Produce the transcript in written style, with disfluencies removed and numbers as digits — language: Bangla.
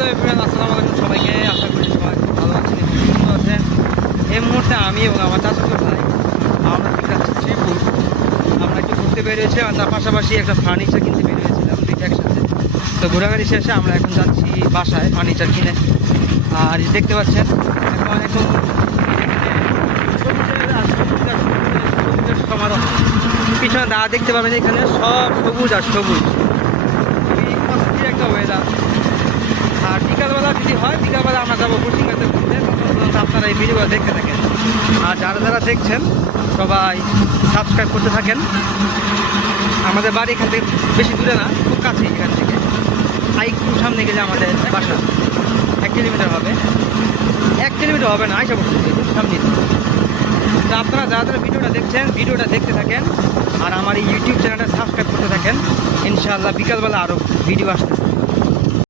হ্যালো এভরিওয়ান, আসসালামু আলাইকুম সবাইকে। আশা করি সবাই খুব ভালো আছেন এবং সুস্থ আছেন। এই মুহূর্তে আমি এবং আমার চাচাতো ভাই আমরা ঠিক যাচ্ছি শ্রীপুর। আমরা একটু ঘুরতে বেরিয়েছিলাম আর তার পাশাপাশি একটা ফার্নিচার কিনতে বেরিয়েছিলাম দুইটা একসাথে। তো ঘোরাঘুরি শেষে আমরা এখন যাচ্ছি বাসায় ফার্নিচার কিনে। আর দেখতে পাচ্ছেন এখন একদম সবুজের সমারোহ। পিছনে দা দেখতে পাবেন, এখানে সব সবুজ আর সবুজ, খুবই অস্থির একটা ওয়েদার। আর বিকালবেলা যদি হয়, বিকালবেলা আমরা যাবো কুচিঙ্গাতে ঘুরতে। তখন আপনারা এই ভিডিওগুলো দেখতে থাকেন। আর যারা যারা দেখছেন সবাই সাবস্ক্রাইব করতে থাকেন। আমাদের বাড়ি এখান থেকে বেশি দূরে না, খুব কাছে এখান থেকে। একটু সামনে গেলে আমাদের বাসা 1 কিলোমিটার হবে। 1 কিলোমিটার হবে না, আইসা বলতে খুব সামনে। তো আপনারা যারা যারা ভিডিওটা দেখছেন, ভিডিওটা দেখতে থাকেন। আর আমার এই ইউটিউব চ্যানেলটা সাবস্ক্রাইব করতে থাকেন। ইনশাআল্লাহ বিকালবেলা আরও ভিডিও আসতেছে।